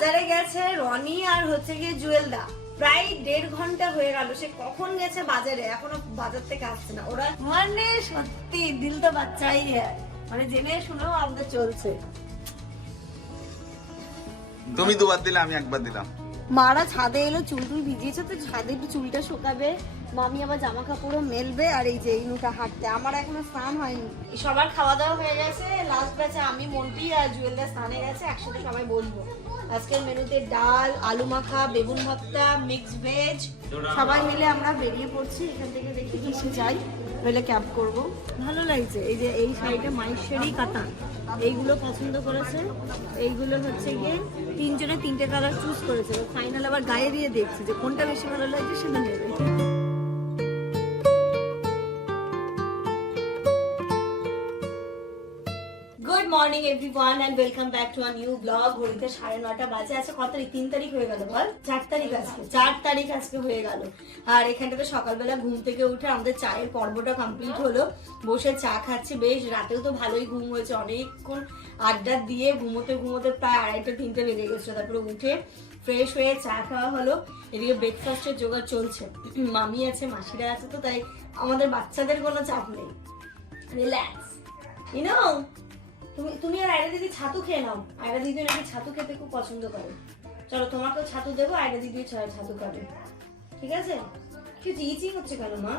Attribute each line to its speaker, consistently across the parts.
Speaker 1: বাজারে গেছে রনি আর হচ্ছে গিয়ে জুয়েলদা। প্রায় দেড় ঘণ্টা হয়ে গেল, সে কখন গেছে বাজারে? এখনও বাজার থেকে আসছে না। ওরা মানে সত্যি দিল তো বাচ্চাই মানে জেনে শুনেও আমাদের চলছে।
Speaker 2: তুমি দুবার দিলে, আমি একবার দিলাম।
Speaker 1: মারা ছাদে এলো, চুল টুল ভিজিয়েছে তো ছাদে একটু চুলটা শুকাবে। মামি আবার জামা কাপড়ও মেলবে আর এই যে ইনুটা হাঁটতে। আমার এখনও স্নান হয়নি। সবার খাওয়া দাওয়া হয়ে গেছে লাস্ট ব্যাচে আমি, মন্টি আর জুয়েলদা স্নানে গেছে, একসাথে সবাই বলব। আজকের মেনুতে ডাল, আলু মাখা, বেগুন ভর্তা মিক্স ভেজ সবাই মিলে আমরা বেরিয়ে পড়ছি, এখান থেকে দেখি কিসে যাই। নইলে ক্যাব করব। ভালো লাগছে, এই যে এই শাড়িটা মাইশেরই কাতান এইগুলো পছন্দ করেছে। এইগুলো হচ্ছে গিয়ে তিনজনে তিনটে কালার চুজ করেছে। ফাইনাল আবার গায়ে দিয়ে দেখছি যে কোনটা বেশি ভালো লাগছে সেটা নেবে morning everyone and welcome back to a new blog ঘড়িতে সাড়ে নটা বাজে আছে। কত তারিখ? তিন তারিখ হয়ে গেল বল। চার তারিখ আজকে। চার তারিখ আজকে হয়ে গেল। আর এখানটাতে সকালবেলা ঘুম থেকে উঠে আমাদের চায়ের পর্বটা কমপ্লিট হলো। বসে চা খাচ্ছি। বেশ রাতেও তো ভালোই ঘুম হয়েছে। অনেকক্ষণ আড্ডা দিয়ে ঘুমোতে ঘুমোতে প্রায় আড়াইটা তিনটে বেজে গেছিল তারপরে উঠে ফ্রেশ হয়ে চা খাওয়া হলো। এদিকে ব্রেকফাস্টের জোগাড় চলছে। মামি আছে মাসিরা আছে তো তাই আমাদের বাচ্চাদের কোনো চাপ নেই। রিল্যাক্স ইউ নো তুমি তুমি আর আয়রা দিদি ছাতু খেয়ে নাও। আয়রা দিদি নাকি ছাতু খেতে খুব পছন্দ করে। চলো তোমাকেও ছাতু দেবো আয়রা দিদিও ছাতু খাবে। ঠিক আছে? কি হচ্ছে ইচিং হচ্ছে কেন মা?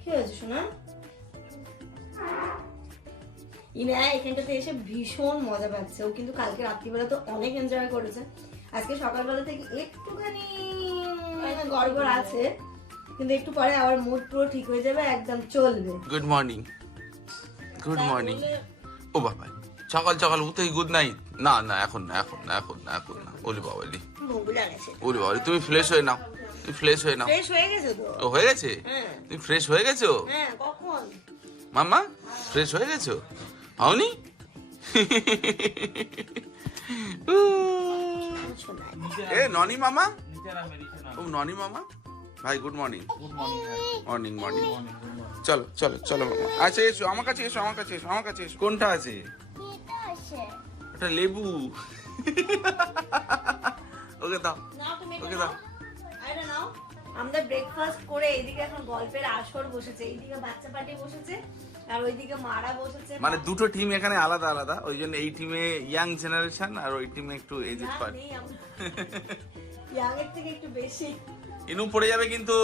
Speaker 1: কি হয়েছে শোনা ইনা এখানটাতে এসে ভীষণ মজা পাচ্ছে। ও কিন্তু কালকে রাত্রিবেলা তো অনেক এনজয় করেছে। আজকে সকালবেলা থেকে একটুখানি মানে গড়বড় আছে। কিন্তু একটু পরে আবার মুড পুরো ঠিক হয়ে যাবে একদম চলবে।
Speaker 2: গুড মর্নিং গুড মর্নিং ও বাবা সকাল সকাল উঠেই গুড নাইট না না এখন না এখন না এখন না এখন না। ওলি
Speaker 1: মোবাইল আনেছে
Speaker 2: ওলি বাবালি তুমি ফ্রেশ হয়ে নাও তুমি ফ্রেশ হয়ে নাও।
Speaker 1: ফ্রেশ হয়ে গেছে তো?
Speaker 2: ও হয়ে গেছে?
Speaker 1: হ্যাঁ।
Speaker 2: তুমি ফ্রেশ হয়ে গেছো?
Speaker 1: হ্যাঁ কখন?
Speaker 2: মাম্মা ফ্রেশ হয়ে গেছো? হওনি এ ননি মামা? ও ননি মামা? ভাই গুড মর্নিং মর্নিং মর্নিং চলো চলো চলো আচ্ছা এসো আমার কাছে এসো আমার কাছে এসো আমার কাছে এসো। কোনটা আছে? ওটা লেবু। ওকে দাও ওকে দাও।
Speaker 1: আমরা ব্রেকফাস্ট করে এইদিকে এখন গল্পের আসর বসেছে। এইদিকে বাচ্চা পার্টি বসেছে আর ওইদিকে মারা বসেছে।
Speaker 2: মানে দুটো টিম এখানে আলাদা আলাদা। ওই জন্য এই টিমে ইয়াং জেনারেশন আর ওই টিমে একটু এজেড পার্টি।
Speaker 1: ইয়াং এর থেকে একটু বেশি।
Speaker 2: ইনু পড়ে যাবে কিন্তু।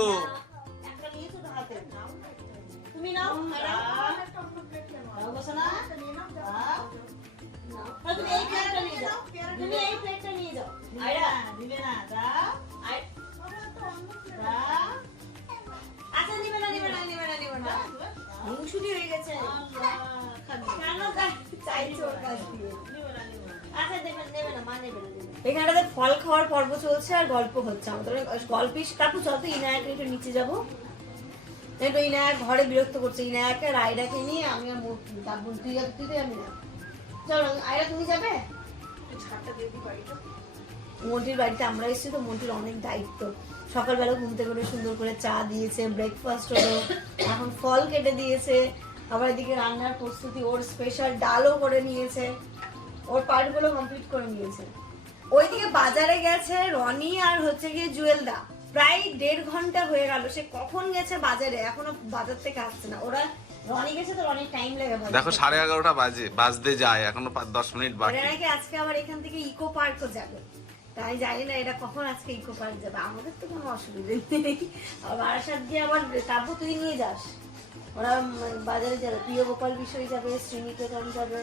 Speaker 1: আচ্ছা নিবে না নিবে না নিবে না নিবে না। মুসুরি হয়ে গেছে। কেন চাই- চাইছো দিয়ে। আচ্ছা দেবে নেবে না মা নেবে না দেবে না। এখানটাতে ফল খাওয়ার পর্ব চলছে আর গল্প হচ্ছে আমাদের। গল্পে তারপর যত ইনায়ক একটু নিচে যাব। একটু ইনায়ক ঘরে বিরক্ত করছে। ইনায়কে রায়ডাকে নিয়ে আমি আর তুই যাবি তুই তো যাবি না। চলো আয়রা তুমি যাবে? মন্টির বাড়িতে আমরা এসেছি তো মন্টির অনেক দায়িত্ব। সকালবেলা ঘুম থেকে উঠে সুন্দর করে চা দিয়েছে ব্রেকফাস্ট হলো এখন ফল কেটে দিয়েছে। আবার এদিকে রান্নার প্রস্তুতি ওর স্পেশাল ডালও করে নিয়েছে। ওর পার্টগুলো কমপ্লিট করে নিয়েছে। ওইদিকে বাজারে গেছে রনি আর হচ্ছে গিয়ে জুয়েলদা। প্রায় দেড় ঘণ্টা হয়ে গেল সে কখন গেছে বাজারে? এখনও বাজার থেকে আসছে না। ওরা রনি গেছে তো রনির টাইম লাগে
Speaker 2: দেখো সাড়ে এগারোটা বাজে বাজতে যায় এখনও পাঁচ দশ মিনিট বাকি।
Speaker 1: নাকি আজকে আবার এখান থেকে ইকো পার্কও যাবে। তাই জানি না এটা কখন আজকে ইকো পার্ক যাবে। আমাদের তো কোনো অসুবিধা নেই। বারাসাত দিয়ে আবার কাব্য তুই নিয়ে যাস। ওরা বাজারে যাবে প্রিয় গোপাল বিষয় যাবে শ্রীনিকেতন যাবে।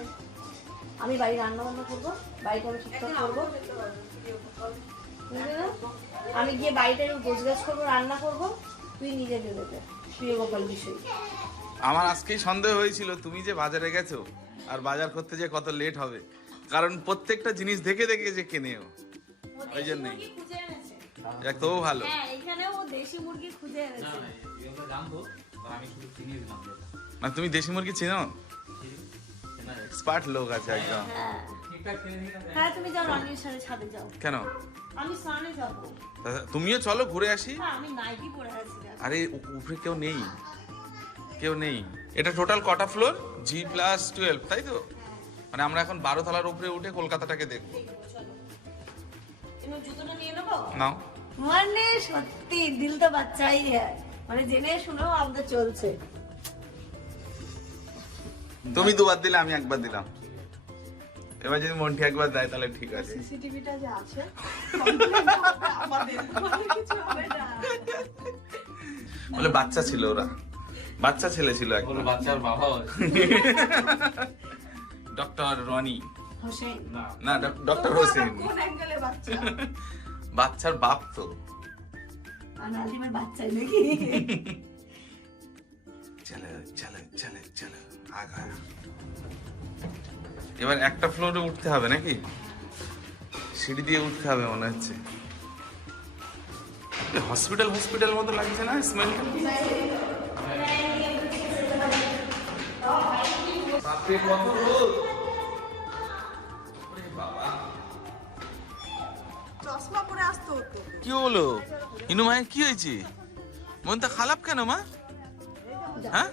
Speaker 1: আমি বাড়ি রান্না বান্না করব বাড়িটা আমি ঠিকঠাক করব। আমি গিয়ে বাড়িটা গোছ গাছ করব রান্না করব তুই নিজে বেরোবে প্রিয় গোপাল বিষয়।
Speaker 2: আমার আজকেই সন্দেহ হয়েছিল তুমি যে বাজারে গেছো আর বাজার করতে যে কত লেট হবে। কারণ প্রত্যেকটা জিনিস দেখে দেখে যে কেনেও ওই জন্যই। এক তো ভালো।
Speaker 1: হ্যাঁ
Speaker 3: দিলাম। যেটা।
Speaker 2: মানে তুমি দেশি মুরগি চেনো। এক্সপার্ট লোক আছে একদম।
Speaker 1: হ্যাঁ তুমি যাও রনির সাথে ছাদে যাও।
Speaker 2: কেন?
Speaker 1: আমি স্নানে যাব।
Speaker 2: তুমিও চলো ঘুরে আসি?
Speaker 1: হ্যাঁ আমি নাইটি পরে আছি
Speaker 2: আরে উপরে কেউ নেই। কেউ নেই। এটা টোটাল কটা ফ্লোর জি প্লাস টুয়েলভ তাই তো? মানে আমরা এখন বারো তলার উপরে উঠে কলকাতাটাকে দেখব। নাও।
Speaker 1: মানে সত্যি দিল তো বাচ্চাই হ্যাঁ। মানে জেনে শুনেও আমাদের চলছে।
Speaker 2: তুমি দুবার দিলে আমি একবার দিলাম। এবার যদি মন্টি একবার দেয় তাহলে ঠিক আছে।
Speaker 1: সিসিটিভিটা যে আছে
Speaker 2: বলে বাচ্চা ছিল ওরা। বাচ্চা ছেলে ছিল একবার
Speaker 3: বাচ্চার বাবা
Speaker 2: ডক্টর রনি।
Speaker 1: হোসেন।
Speaker 3: না।
Speaker 2: না ডক্টর হোসেন।
Speaker 1: কোন অ্যাঙ্গেলে বাচ্চা?
Speaker 2: বাচ্চার বাপ তো।
Speaker 1: বাচ্চাই নাকি?
Speaker 2: চলো চলো চলো চলো। এবার একটা ফ্লোরে উঠতে হবে নাকি? সিঁড়ি দিয়ে উঠতে হবে মনে হচ্ছে। হসপিটাল হসপিটাল মতো লাগছে না স্মেলটা কি হলো? ইনু মায়ের কি হয়েছে? মনটা খারাপ কেন মা? হ্যাঁ?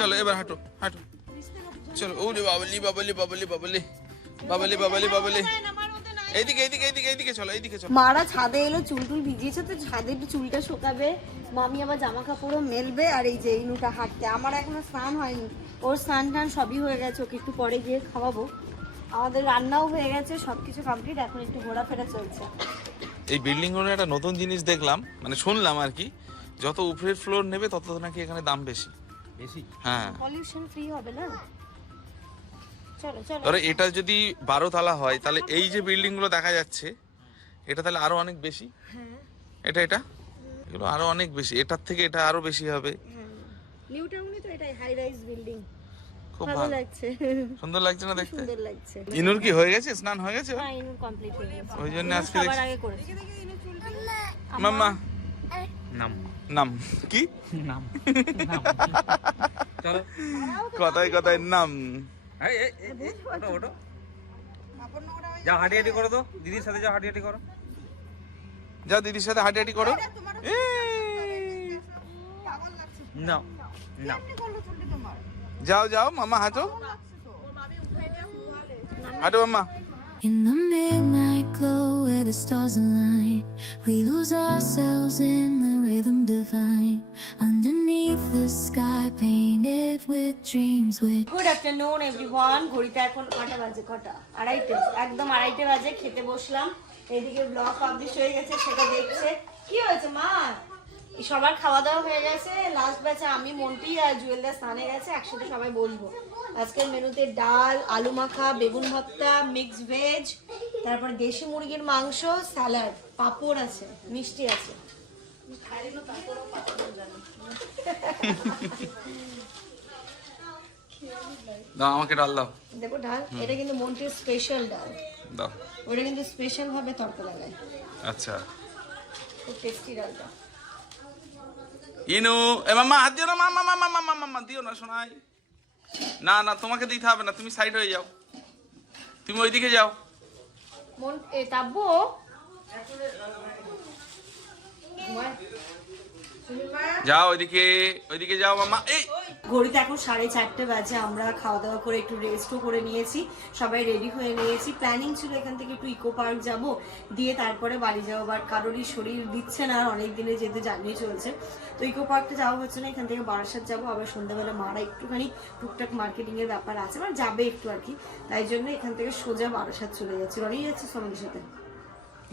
Speaker 2: চলো এবার হাঁটো হাঁটো। চলো ও ওরে বাবলি বাবলি বাবলি বাবলি। বাবলি বাবলি বাবলি। এইদিকে এইদিকে এইদিকে এইদিকে চলো এইদিকে চলো।
Speaker 1: মারা ছাদে এলো চুল টুল ভিজিয়েছে তো ছাদে একটু চুলটা শোকাবে। মামি আবার জামা কাপড়ও মেলবে আর এই যে ইনুটা হাঁটতে। আমার এখনও স্নান হয়নি। ওর স্নান টান সবই হয়ে গেছে ওকে একটু পরে গিয়ে খাওয়াবো। আমাদের রান্নাও হয়ে গেছে সবকিছু কমপ্লিট এখন একটু ঘোরাফেরা চলছে।
Speaker 2: এই বিল্ডিংগুলোর একটা নতুন জিনিস দেখলাম মানে শুনলাম আর কি যত উপরের ফ্লোর নেবে তত নাকি এখানে দাম বেশি।
Speaker 3: বেশি।
Speaker 2: হ্যাঁ।
Speaker 1: পলিউশন ফ্রি হবে না? চলো চলো।
Speaker 2: ধরো এটা যদি বারো তালা হয় তাহলে এই যে বিল্ডিংগুলো দেখা যাচ্ছে এটা তাহলে আরও অনেক বেশি?
Speaker 1: হ্যাঁ।
Speaker 2: এটা এটা? এগুলো আরও অনেক বেশি। এটার থেকে এটা আরও বেশি হবে।
Speaker 1: হ্যাঁ। নিউ টাউনে তো এটাই হাই রাইজ বিল্ডিং
Speaker 2: খুব
Speaker 1: ভালো লাগছে।
Speaker 2: সুন্দর লাগছে না দেখতে?
Speaker 1: সুন্দর লাগছে।
Speaker 2: ইনুর কি হয়ে গেছে? স্নান হয়ে গেছে?
Speaker 1: হ্যাঁ ইনু কমপ্লিট হয়ে গেছে।
Speaker 2: ওই জন্য আজকে দেখছি।
Speaker 1: আগে করেছে।
Speaker 2: মাম্মা।
Speaker 3: নাম।
Speaker 2: নাম। কি?
Speaker 3: নাম। চলো।
Speaker 2: কথায় কথায় নাম।
Speaker 3: এই, এই, এই, এই, ওঠো, ওঠো। যাও হাঁটি হাঁটি করো তো। দিদির সাথে যাও হাঁটি হাঁটি করো।
Speaker 2: যাও দিদির সাথে হাঁটি হাঁটি করো
Speaker 3: না
Speaker 2: যাও যাও মামা হাঁটো। হাঁটো মামা।
Speaker 4: In the midnight glow where the stars align, we lose ourselves in the rhythm divine. Underneath the sky painted with dreams, with
Speaker 1: good afternoon everyone ঘড়িতে এখন কটা বাজে কটা? আড়াইটে একদম আড়াইটে বাজে খেতে বসলাম। এদিকে ব্লগ পাবলিশ হয়ে গেছে সেটা দেখছে। কি হয়েছে মা? সবার খাওয়া দাওয়া হয়ে গেছে। লাস্ট ব্যাচে আমি মন্টি আর জুয়েলদা স্নানে গেছে একসাথে সবাই বলব আজকের মেনুতে ডাল আলু মাখা বেগুন ভর্তা মিক্স ভেজ তারপর দেশি মুরগির মাংস স্যালাড পাঁপড় আছে মিষ্টি আছে।
Speaker 2: দাও আমাকে ডাল দাও।
Speaker 1: দেখো ডাল এটা কিন্তু মন্টির স্পেশাল ডাল।
Speaker 2: দাও।
Speaker 1: ওটা কিন্তু স্পেশাল ভাবে তড়কা লাগায়
Speaker 2: আচ্ছা।
Speaker 1: খুব টেস্টি ডালটা।
Speaker 2: ইনু এ মাম্মা হাত দিও না মামা মামা মামা মামা দিও না শোনাই না না তোমাকে দিতে হবে না তুমি সাইড হয়ে যাও। তুমি ওইদিকে যাও।
Speaker 1: মন এ তাব্বো?
Speaker 2: যাও ওইদিকে ওইদিকে যাও মামা এই!
Speaker 1: ঘড়িতে এখন সাড়ে চারটে বাজে, আমরা খাওয়া দাওয়া করে একটু রেস্টও করে নিয়েছি। সবাই রেডি হয়ে নিয়েছি প্ল্যানিং ছিল এখান থেকে একটু ইকো পার্ক যাব, দিয়ে তারপরে বাড়ি বাট কারোরই শরীর দিচ্ছে না অনেক দিনে যেহেতু জার্নি চলছে। তো ইকো পার্কটা যাওয়া হচ্ছে না, এখান থেকে বারাসাত যাব। আবার সন্ধ্যাবেলা মারা একটুখানি টুকটাক মার্কেটিং এর ব্যাপার আছে মানে যাবে একটু আর কি। তাই জন্য এখান থেকে সোজা বারাসাত চলে যাচ্ছে। রনি যাচ্ছে সোনাদের সাথে?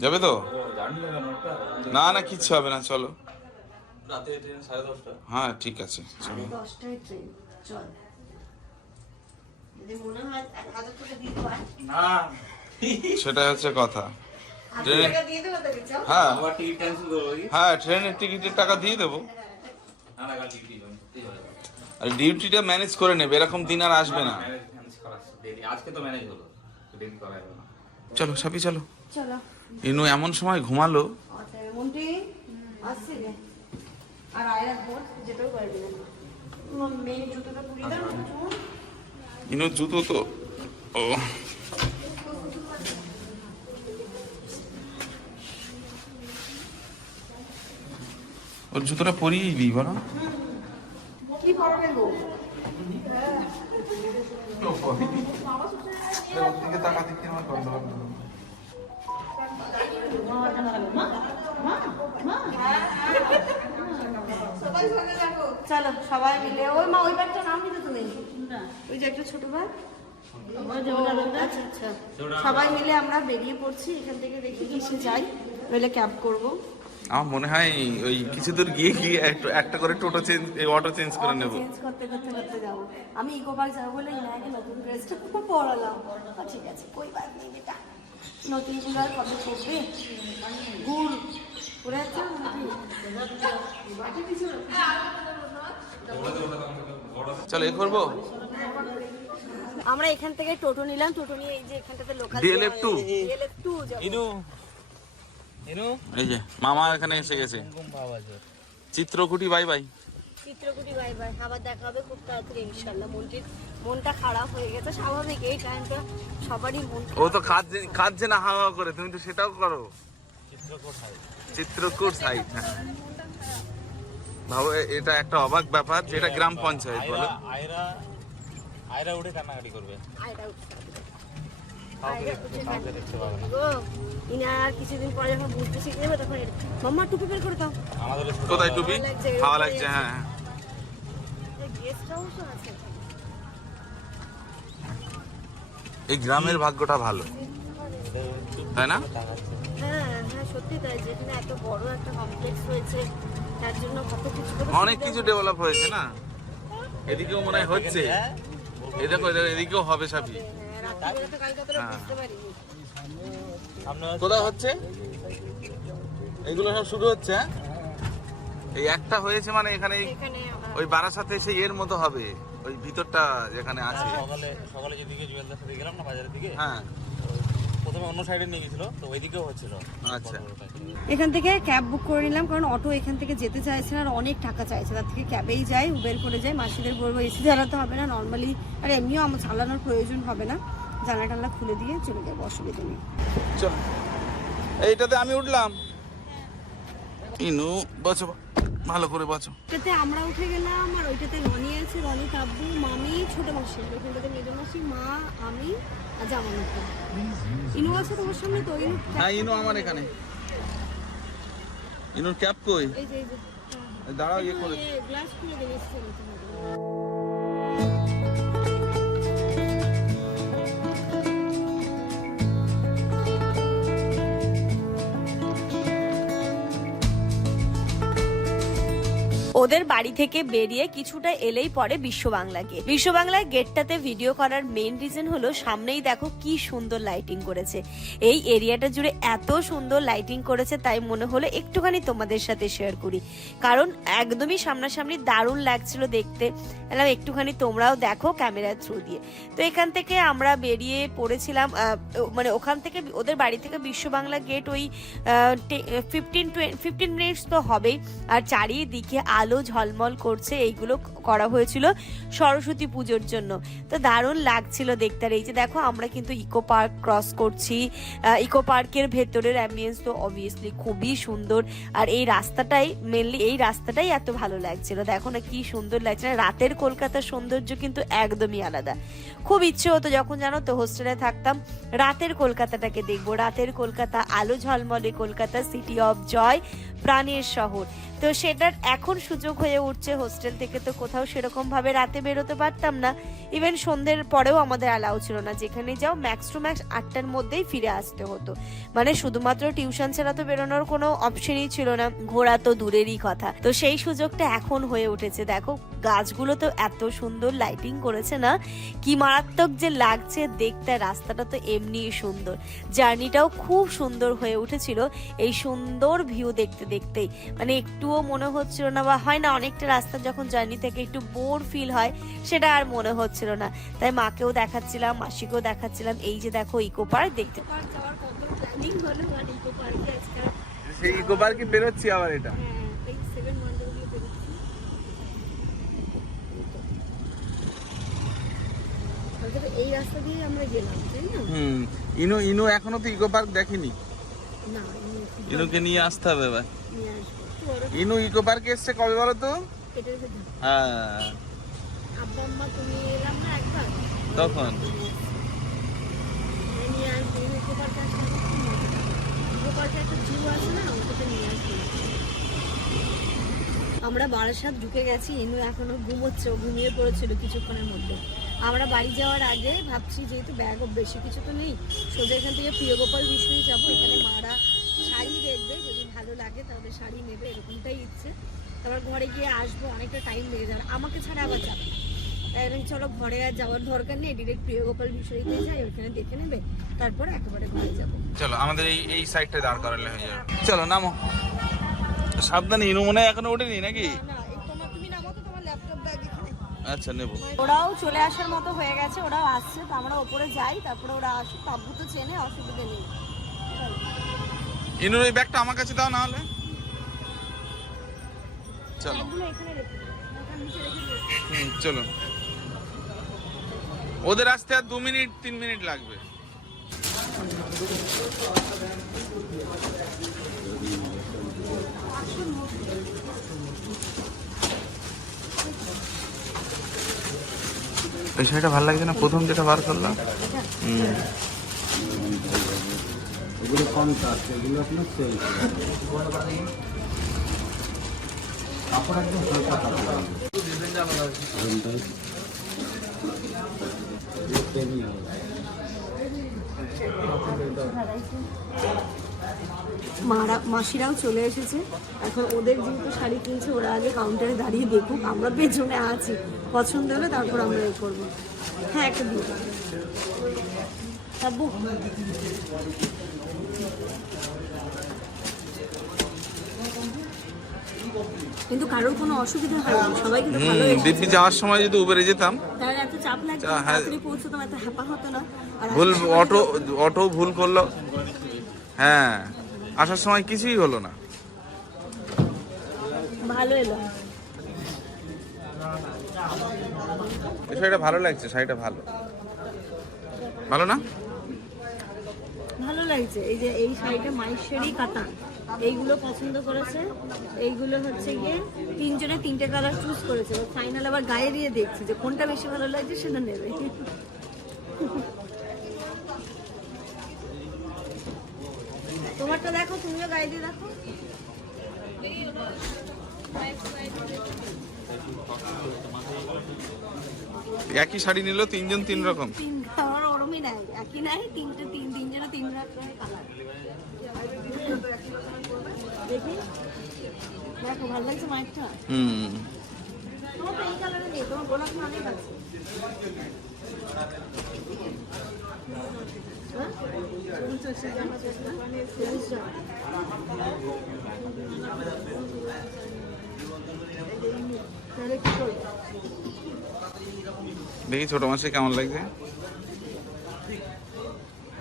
Speaker 2: যাবে তো?
Speaker 3: না
Speaker 2: না কিচ্ছু হবে না চলো। হ্যাঁ ঠিক আছে চলো। সেটাই হচ্ছে কথা। হ্যাঁ। হ্যাঁ ট্রেনের টিকিটের টাকা দিয়ে দেবো। আর ডিউটিটা ম্যানেজ করে নেবে এরকম দিন আর আসবে
Speaker 3: আজকে তো ম্যানেজ হলো না।
Speaker 2: চলো সাপি চলো।
Speaker 1: চলো।
Speaker 2: ইনু এমন সময় ঘুমালো।
Speaker 1: পুড়িয়ে
Speaker 2: ইনু জুতো তো ও। ওর জুতোটা পরিয়েই দিই বলো।
Speaker 1: কি পরবে গো?
Speaker 2: দিকে
Speaker 1: সবাই মিলে। ওই মা ওই ব্যাগটা নাম দিতে তুমি। ওই যে একটা ছোট ব্যাগ আচ্ছা আচ্ছা। সবাই মিলে আমরা বেরিয়ে পড়ছি এখান থেকে দেখি কিসে যাই নইলে ক্যাব করব।
Speaker 2: আমার মনে হয় ওই কিছু দূর গিয়ে গিয়ে একটু একটা করে টোটো চেঞ্জ অটো চেঞ্জ করে নেব।
Speaker 1: চেঞ্জ করতে করতে করতে যাব। আমি ইকো পার্ক যাব বলে ইনাকে নতুন ড্রেসটা খুব পড়ালাম আচ্ছা, ঠিক আছে কই বাদ নেই বেটা নতুনগুলো আর কবে পড়বে গুড়। পড়ে যাচ্ছে
Speaker 2: চলো এ করব?
Speaker 1: আমরা এখান থেকে টোটো নিলাম টোটো নিয়ে এই যে এখানটাতে local
Speaker 2: DLF two?
Speaker 1: DLF two
Speaker 3: ইনু। ইনু।
Speaker 2: এই যে মামা এখানে এসে গেছে। চিত্রকুটি বাই বাই
Speaker 1: চিত্রকুটি বাই বাই আবার দেখা হবে খুব তাড়াতাড়ি ইনশাল্লাহ মনটির মনটা খারাপ হয়ে গেছে স্বাভাবিক। এই টাইমটা সবারই মন
Speaker 2: ও তো খাচ্ছে খাচ্ছে না হাওয়া করে তুমি তো সেটাও করো।
Speaker 3: চিত্রকূট হয়
Speaker 2: চিত্রকূট সাইড ভাবো এটা একটা অবাক ব্যাপার যেটা গ্রাম পঞ্চায়েত বলো।
Speaker 3: আয়রা আয়রা আয়রা উঠে কান্নাকাটি করবে।
Speaker 1: মাম্মা টুপি বের করে দাও।
Speaker 2: কোথায় টুপি?
Speaker 1: ভালো লাগছে,
Speaker 2: হ্যাঁ হ্যাঁ। এই গ্রামের ভাগ্যটা ভালো। তাই না?
Speaker 1: হ্যাঁ হ্যাঁ সত্যি তাই যেখানে এত বড় একটা কমপ্লেক্স তার জন্য কত কিছু
Speaker 2: অনেক কিছু ডেভেলপ হয়েছে না? এদিকেও মনে হয় হচ্ছে। এই দেখো এদিকেও হবে সবই।
Speaker 1: হ্যাঁ,
Speaker 2: হ্যাঁ। কোথায় হচ্ছে? এগুলো সব শুরু হচ্ছে হ্যাঁ? এই একটা হয়েছে মানে এখানে ওই বারাসাতে সেই এর মতো হবে। ওই ভিতরটা যেখানে আছে।
Speaker 3: সকালে সকালে যেদিকে জুয়েলদার সাথে গেলাম না বাজারের দিকে
Speaker 2: হ্যাঁ।
Speaker 3: প্রথমে অন্য সাইডে নিয়ে গেছিল তো ওইদিকেও হচ্ছিল।
Speaker 2: আচ্ছা।
Speaker 1: এখান থেকে ক্যাব বুক করে নিলাম কারণ অটো এখান থেকে যেতে চাইছে না আর অনেক টাকা চাইছে। তার থেকে ক্যাবেই যাই উবের করে যাই মাসিদের বলব এসি জ্বালাতে হবে না নর্মালি আর এমনিও আমার চালানোর প্রয়োজন হবে না। জানলা টানলা খুলে দিয়ে চলে যাব অসুবিধা নেই।
Speaker 2: চল। এইটাতে আমি উঠলাম। ইনু বছো ভালো করে বাঁচো।
Speaker 1: এটাতে আমরা উঠে গেলাম আর ওইটাতে রনি আছে রনি কাব্বু মামি ছোট মাসি। ওইখানটাতে মেজো মাসি মা আমি আর জামানুকে ইনু আছে তোমার সামনে তো? ইনু
Speaker 2: হ্যাঁ ইনু আমার এখানে। ইনুর ক্যাপ কই?
Speaker 1: এই যে এই যে।
Speaker 2: দাঁড়াও ইয়ে করে
Speaker 1: গ্লাস খুলে দিন ওদের বাড়ি থেকে বেরিয়ে কিছুটা এলেই পরে বিশ্ব বাংলা গেট বিশ্ব বাংলার গেটটাতে ভিডিও করার মেন রিজন হলো সামনেই দেখো কি সুন্দর লাইটিং করেছে। এই এরিয়াটা জুড়ে এত সুন্দর লাইটিং করেছে, তাই মনে হলো একটুখানি তোমাদের সাথে শেয়ার করি। কারণ একদমই সামনাসামনি দারুণ লাগছিল দেখতে। এলাম একটুখানি তোমরাও দেখো ক্যামেরার থ্রু দিয়ে। তো এখান থেকে আমরা বেরিয়ে পড়েছিলাম মানে ওখান থেকে ওদের বাড়ি থেকে বিশ্ব বাংলা গেট ওই ফিফটিন ফিফটিন মিনিটস তো হবেই। আর চারিদিকে আলো ঝলমল করছে, এইগুলো করা হয়েছিল সরস্বতী পুজোর জন্য। তো দারুণ লাগছিল দেখতে। আর এই যে দেখো, আমরা কিন্তু ইকো পার্ক ক্রস করছি। ইকো পার্কের ভেতরের অ্যাম্বিয়েন্স তো অবভিয়াসলি খুবই সুন্দর। আর এই রাস্তাটাই মেনলি এই রাস্তাটাই এত ভালো লাগছিল। দেখো না কি সুন্দর লাগছে। না রাতের কলকাতার সৌন্দর্য কিন্তু একদমই আলাদা। খুব ইচ্ছে হতো যখন জানো তো হোস্টেলে থাকতাম, রাতের কলকাতাটাকে দেখব। রাতের কলকাতা, আলো ঝলমলে কলকাতা সিটি অফ জয় প্রাণের শহর। তো সেটার এখন সুযোগ হয়ে উঠছে হোস্টেল থেকে। তো কোথাও সেরকম ভাবে রাতে বেরোতে পারতাম না। ইভেন সন্ধ্যের পরেও আমাদের অ্যালাউ ছিল না। যেখানে যাও ম্যাক্স টু ম্যাক্স আটটার মধ্যেই ফিরে আসতে হতো। মানে শুধুমাত্র টিউশন ছাড়া তো বেরোনোর কোনো অপশনই ছিল না। ঘোরা তো দূরেরই কথা। তো সেই সুযোগটা এখন হয়ে উঠেছে। দেখো, গাছগুলো তো এত সুন্দর লাইটিং করেছে না? কি মারাত্মক যে লাগছে দেখতে। রাস্তাটা তো এমনিই সুন্দর। জার্নিটাও খুব সুন্দর হয়ে উঠেছিল। এই সুন্দর ভিউ দেখতে। দেখতেই। মানে একটুও মনে হচ্ছিল না বা হয় না অনেকটা রাস্তা যখন জার্নি থেকে একটু বোর ফিল হয় সেটা আর মনে হচ্ছিল না। তাই মাকেও দেখাচ্ছিলাম মাসিকেও দেখাচ্ছিলাম এই যে দেখো ইকো পার্ক দেখতে। পার্ক যাওয়ার কত প্ল্যানিং হলো আর ইকো পার্কে
Speaker 2: সেই ইকো পার্কে বেরোচ্ছি আবার এটা।
Speaker 1: এই রাস্তা দিয়ে আমরা গেলাম তাই না?
Speaker 2: হুম ইনু ইনু এখনও তো ইকো পার্ক দেখেনি।
Speaker 1: না
Speaker 2: ইনুকে নিয়ে আসতে হবে এবার।
Speaker 1: বড়
Speaker 2: ইনু ইকো পার্কে এসছে কবে বলো তো? হ্যাঁ। তখন।
Speaker 1: আমার বারাসাত ঢুকে গেছি এনু এখনও ঘুমোচ্ছে ও ঘুমিয়ে পড়েছিল কিছুক্ষণের মধ্যে। আমরা বাড়ি যাওয়ার আগে ভাবছি যেহেতু ব্যাগ বেশি কিছু তো নেই সোজা এখান থেকে প্রিয়গোপাল বিষয়ে যাব এখানে মারা শাড়ি দেখবে যদি ভালো লাগে তাহলে শাড়ি নেবে এরকমটাই ইচ্ছে। তারপর ঘরে গিয়ে আসব অনেকটা টাইম লেগে যাবে। আমাকে ছাড়া আবার যাবে না। তাই আমি চলো ঘরে আর যাওয়ার দরকার নেই ডিরেক্ট প্রিয়গোপাল বিষয়তে যাই ওখানে দেখে নেবে। তারপর একেবারে ঘরে যাব।
Speaker 2: চলো আমাদের এই এই সাইডটা দাঁড় করালে হয়ে যাবে। চলো নামো। সাবধানে ইনু মনে হয় এখনও ওঠেনি নাকি?
Speaker 1: না তুমি নামো তোমার ল্যাপটপ
Speaker 2: আচ্ছা নেব।
Speaker 1: ওরাও চলে আসার মতো হয়ে গেছে ওরাও আসছে তো আমরা ওপরে যাই তারপরে ওরা আসুক তাব্বু তো চেনে অসুবিধা নেই।
Speaker 2: ইনুর এই ব্যাগটা আমার কাছে দাও না হলে চলো।
Speaker 1: ব্যাগগুলো এখানে রেখে দিও। ওখানে নিচে রেখে দিও।
Speaker 2: হুম চলো। ওদের আসতে আর দু মিনিট তিন মিনিট লাগবে। এই শাড়িটা ভালো লাগছে না? প্রথম যেটা বার করলাম। হুম।
Speaker 5: এগুলো কন্ট্রাস্ট এগুলো আপনার সেল
Speaker 1: মাসিরাও চলে এসেছে। এখন ওদের যেহেতু শাড়ি কিনছে, ওরা আগে কাউন্টারে দাঁড়িয়ে দেখুক, আমরা পেছনে আছি। পছন্দ হলে তারপর আমরা এ করব। হ্যাঁ একটা দিয়ে। কিন্তু কারোর কোনো অসুবিধা হয়নি। সবাই কিন্তু ভালো
Speaker 2: দিব্যি যাওয়ার সময় যদি উবেরে যেতাম
Speaker 1: তার এত চাপ লাগতো
Speaker 2: হ্যাঁ।
Speaker 1: তাড়াতাড়ি পৌঁছতাম এত হ্যাপা হতো না।
Speaker 2: ভুল অটো অটো ভুল করল। হ্যাঁ আসার সময় কিছুই হলো না।
Speaker 1: ভালো এলো।
Speaker 2: এই শাড়িটা ভালো লাগছে শাড়িটা ভালো। ভালো না?
Speaker 1: ভালো লাগছে এই যে এই শাড়িটা মাইশেরই কাতান এইগুলো পছন্দ করেছে এইগুলো হচ্ছে গিয়ে তিনজনে তিনটে কালার চুজ করেছে ফাইনাল আবার গায়ে দিয়ে দেখছি যে কোনটা বেশি ভালো লাগছে সেটা নেবে তোমারটা দেখো তুমিও গায়ে দিয়ে দেখো
Speaker 2: একই শাড়ি নিল তিনজন তিন রকম
Speaker 1: তিন আমার নাই একই নাই তিনটে তিন তিনজনে তিন কালার। দেখি। দেখো ভালো লাগছে মাইকটা?
Speaker 2: হুম।
Speaker 1: তোমার তো এই কালারে নেই তোমার গোলাপ অনেক আছে হ্যাঁ?
Speaker 2: দেখি ছোট মাসে কেমন লাগছে?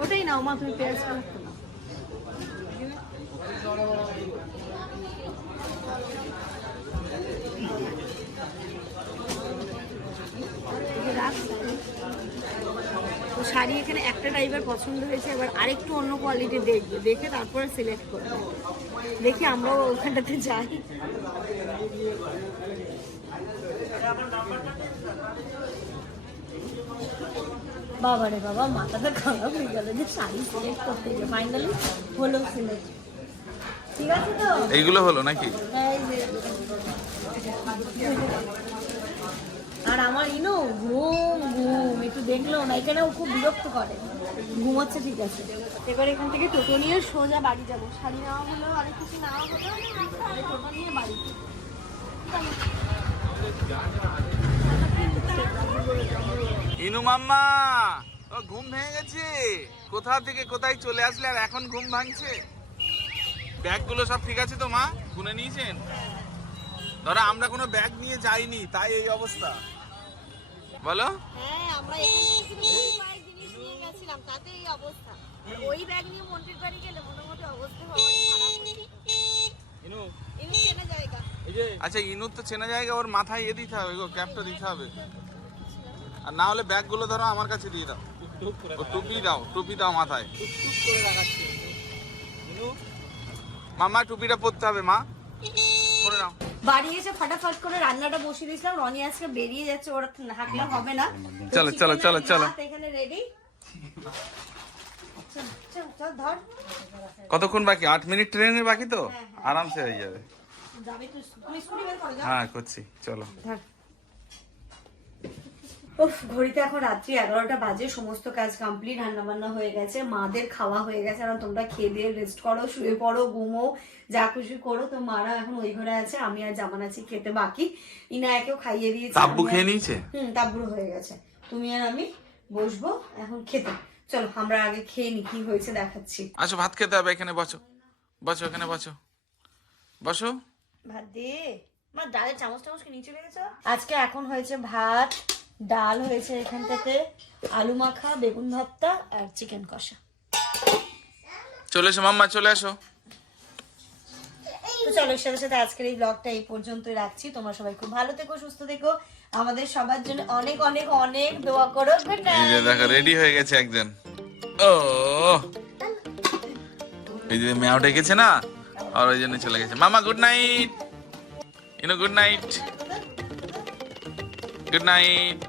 Speaker 1: ওটাই নাও, মা, তুমি পেঁয়াজ। তো শাড়ি এখানে একটা টাইপের পছন্দ হয়েছে, এবার আরেকটু অন্য কোয়ালিটি দেখবে। দেখে তারপরে সিলেক্ট করবে। দেখি আমরাও ওখানটাতে যাই। বাবা রে বাবা মাথাটা খারাপ হয়ে গেল যে শাড়ি সিলেক্ট করতে গিয়ে ফাইনালি হলো সিলেক্ট ঠিক আছে তো?
Speaker 2: এইগুলো হলো নাকি?
Speaker 1: আর আমার ইনো ঘুম ঘুম একটু দেখল না এখানে ও খুব বিরক্ত করে। ঘুমাচ্ছে ঠিক আছে। এবার এখান থেকে টোটো নিয়ে সোজা বাড়ি যাব। শাড়ি নেওয়া হলো অনেক কিছু নেওয়া হলো টোটো নিয়ে বাড়ি
Speaker 2: ইনু মাম্মা ও ঘুম ভেঙে গেছে কোথা থেকে কোথায় চলে আসলে আর এখন ঘুম ভাঙছে? ব্যাগগুলো সব ঠিক আছে তো মা? গুনে নিয়েছেন? ধরো আমরা কোনো ব্যাগ নিয়ে যাইনি তাই এই অবস্থা। বলো।
Speaker 1: হ্যাঁ
Speaker 2: আচ্ছা ইনুর তো চেনা জায়গা ওর মাথায় এ দিতে হবে গো ক্যাপটা দিতে হবে। আর না হলে ব্যাগগুলো ধরো আমার কাছে দিয়ে দাও।
Speaker 3: করে
Speaker 2: টুপি দাও টুপি দাও মাথায়।
Speaker 3: করে
Speaker 2: মামা টুপিটা পরতে হবে মা। পরে নাও।
Speaker 1: বাড়ি এসে ফাটাফাট করে রান্নাটা বসিয়ে দিয়েছিলাম। রনি আজকে বেরিয়ে যাচ্ছে ওরা হাঁকলে হবে না।
Speaker 2: চলো, চলো, চলো, চলো।
Speaker 1: এখানে রেডি
Speaker 2: কতক্ষণ বাকি? আট মিনিট ট্রেনের বাকি তো? আরামসে হয়ে যাবে।
Speaker 1: যাবে স্কুটি বের করে যাও
Speaker 2: হ্যাঁ করছি। চলো।
Speaker 1: উফ ঘড়িতে এখন রাত্রি এগারোটা বাজে সমস্ত কাজ কমপ্লিট রান্না বান্না হয়ে গেছে মাদের খাওয়া হয়ে গেছে কারণ তোমরা খেয়ে দিয়ে রেস্ট করো শুয়ে পড়ো ঘুমো যা খুশি করো। তো মারা এখন ওই ঘরে আছে আমি আর জামান আছি খেতে বাকি। ইনায়াকেও খাইয়ে দিয়েছি
Speaker 2: তাব্বু খেয়ে নিয়েছে?
Speaker 1: হুম তাব্বুর হয়ে গেছে। তুমি আর আমি বসবো এখন খেতে। চলো আমরা আগে খেয়ে নি কি হয়েছে দেখাচ্ছি।
Speaker 2: আসো ভাত খেতে হবে এখানে বসো। বসো এখানে বসো। বসো।
Speaker 1: ভাত দে। মা ডালের চামচ টামচ কি নিচে রেখেছো? আজকে এখন হয়েছে ভাত ডাল হয়েছে এখানটাতে আলু মাখা বেগুন ভর্তা আর চিকেন কষা।
Speaker 2: চলে এসো মাম্মা চলে আসো
Speaker 1: তো চলো সাথে সাথে আজকের এই ব্লগটা এই পর্যন্তই রাখছি। তোমরা সবাই খুব ভালো থেকো সুস্থ থেকো। আমাদের সবার জন্য অনেক অনেক অনেক দোয়া করো। গুড
Speaker 2: এই
Speaker 1: নাইট
Speaker 2: দেখো রেডি হয়ে গেছে একজন। ও। এই যে ম্যাও ডেকেছে না? আর ওই জন্য চলে গেছে। মামা গুড নাইট ইনো গুড নাইট গুড নাইট